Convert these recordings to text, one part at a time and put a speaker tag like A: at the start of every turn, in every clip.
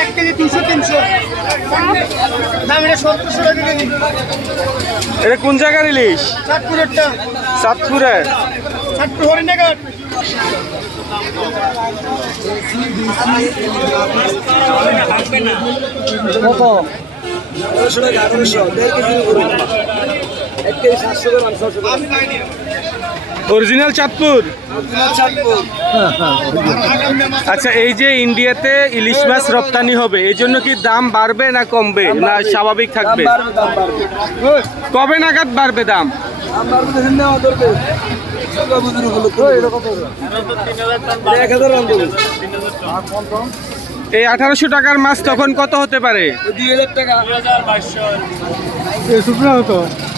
A: এক কেজি দুশো তিনশো। দাম এটা সত্তরশো টাকা কেজি।
B: এটা কোন জায়গার ইলিশ?
A: চাঁদপুরেরটা।
B: চাঁদপুরের?
A: চাঁদপুর হরিণাঘাট।
B: অরিজিনাল চাঁদপুর? আচ্ছা এই যে ইন্ডিয়াতে ইলিশ মাছ রপ্তানি হবে এই জন্য কি দাম বাড়বে না কমবে? না স্বাভাবিক থাকবে? কবে নাগাদ বাড়বে দাম? এই আঠারোশো টাকার মাছ তখন কত হতে পারে?
C: একদম একদম আমরা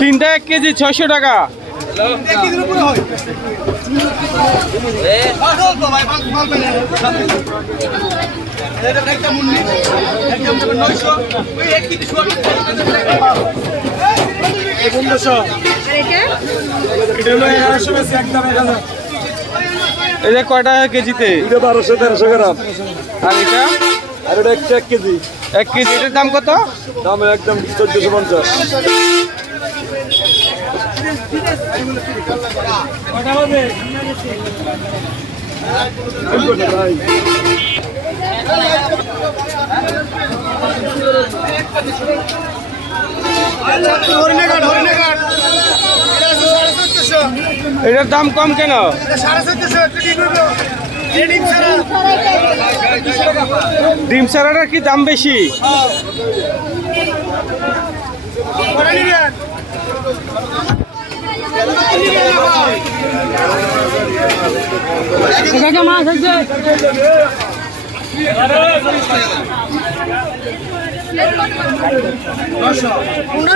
A: তিনটে এক
B: কেজি ছয়শো টাকা।
A: এটা একটা মুন্নি। একদম দেবে নয়শো। ওই এক কেজি শোয়া পনেরোশো। এটা হলো এগারোশো বেশি একদম এক হাজার।
B: এটা কয় টাকা কেজিতে?
C: এটা বারোশো তেরোশো গ্রাম।
B: আর এটা?
C: আর এটা একটা এক কেজি।
B: এক কেজি এটার দাম কত?
C: দাম একদম চোদ্দশো পঞ্চাশ।
B: এটার দাম কম কেন?
A: সাড়ে চোদ্দশো
B: ডিম সারাটার কি দাম বেশি?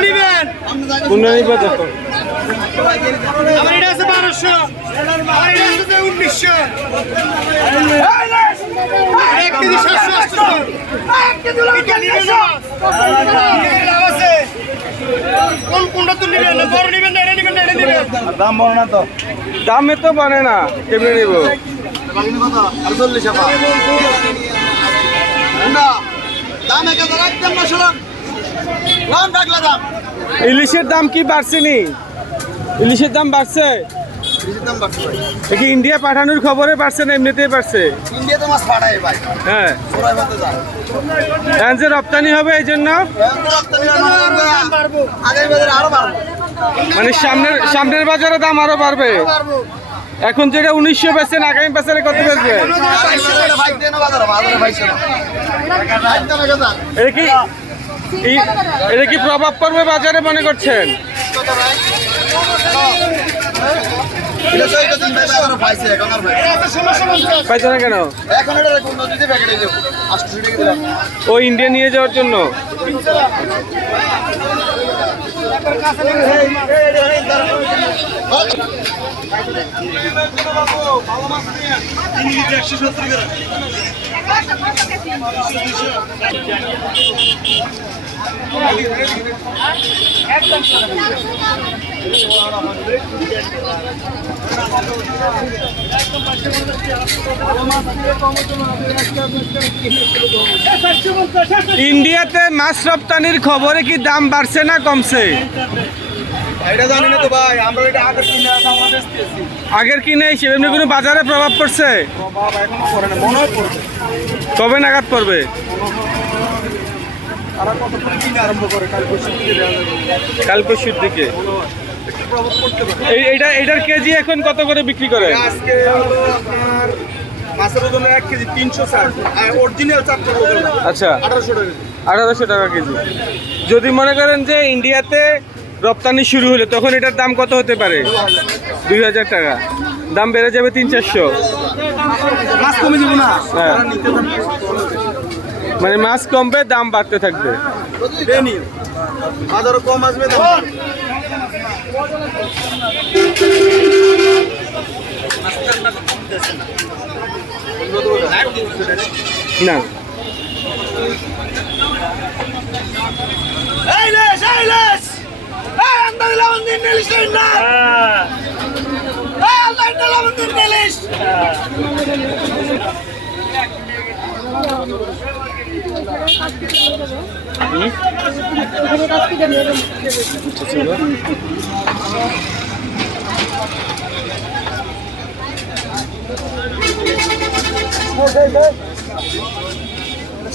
A: নিবেন?
B: নিবে দেখো
A: আমার এটা আছে বারোশো। আমার এটা আছে কোন কোনটা নিবেন না বড়
C: দাম তো।
B: দামে তো বনে না, কেমনে নিব? ইলিশের দাম কি বাড়ছে নি? ইলিশের দাম বাড়ছে?
A: দাম বাড়ছে ভাই
B: এ কি ইন্ডিয়া পাঠানোর খবরে বাড়ছে না এমনিতেই বাড়ছে
A: ইন্ডিয়া তো মাছ পাঠায় ভাই।
B: হ্যাঁ।
A: সবাই বলতে যায়।
B: এখন যে রপ্তানি হবে এই জন্য?
A: আগের বাজারে আরও বাড়বো।
B: মানে সামনের সামনের বাজারে দাম আরও বাড়বে? এখন যেটা উনিশশো বেচছেন আগামী বাজারে কত বেচবে? এটা কি এটা কি প্রভাব পড়বে বাজারে মনে করছেন? পাইছে না কেন
A: এখন
B: ও ইন্ডিয়া নিয়ে যাওয়ার জন্য ইন্ডিয়াতে মাছ রপ্তানির খবরে কি দাম বাড়ছে না কমছে?
A: এটা জানি না তো ভাই আমরা এটা আগে কিনে বাংলাদেশ দিয়েছি।
B: আগের কিনে হিসেবে এমনি কোনো বাজারে প্রভাব পড়ছে?
A: বাবা এখনও করে না মনে হয় পড়বে।
B: কবে নাগাদ পড়বে?
A: তারা কত করে কিনে আরম্ভ করে কাল
B: পরশুর দিকে এইটা এটার কেজি এখন কত করে বিক্রি করে?
A: আজকে হলো আপনার মাছের ওজন এক কেজি তিনশো ষাট অরিজিনাল চারশো
B: আচ্ছা।
A: আঠারোশো টাকা
B: আঠারোশো টাকা কেজি। যদি মনে করেন যে ইন্ডিয়াতে রপ্তানি শুরু হলে তখন এটার দাম কত হতে পারে? দুই হাজার টাকা। দাম বেড়ে যাবে তিন চারশো। হ্যাঁ। মানে মাছ কমবে দাম বাড়তে থাকবে।
C: কম আসবে
B: না।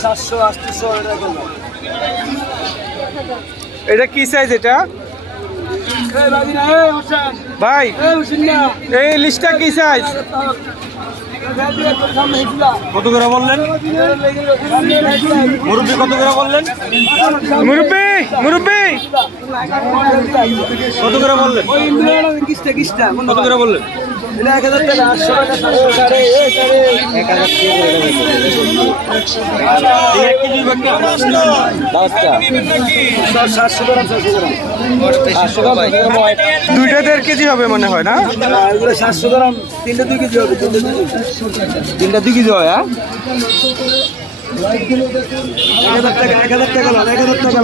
C: সাতশো আটশো
B: এটা কি সাইজ এটা
C: এই বাজি না এই হোসেন
B: ভাই
C: এই
B: ইলিশটা কি সাইজ কত করে বললেন? মুরব্বী কত করে বললেন? মুরব্বী মুরব্বী! কত করে বললেন? কত করে বললেন?
C: এক হাজার টাকা আটশো টাকা সাড়ে এক হাজার
B: দুইটা দেড় কেজি হবে মনে হয় না?
C: সাতশো গ্রাম তিনটা দুই কেজি হবে তিনটা দুই কেজি। কেজি হয় হ্যাঁ? এক হাজার টাকা এক হাজার টাকা এক হাজার টাকা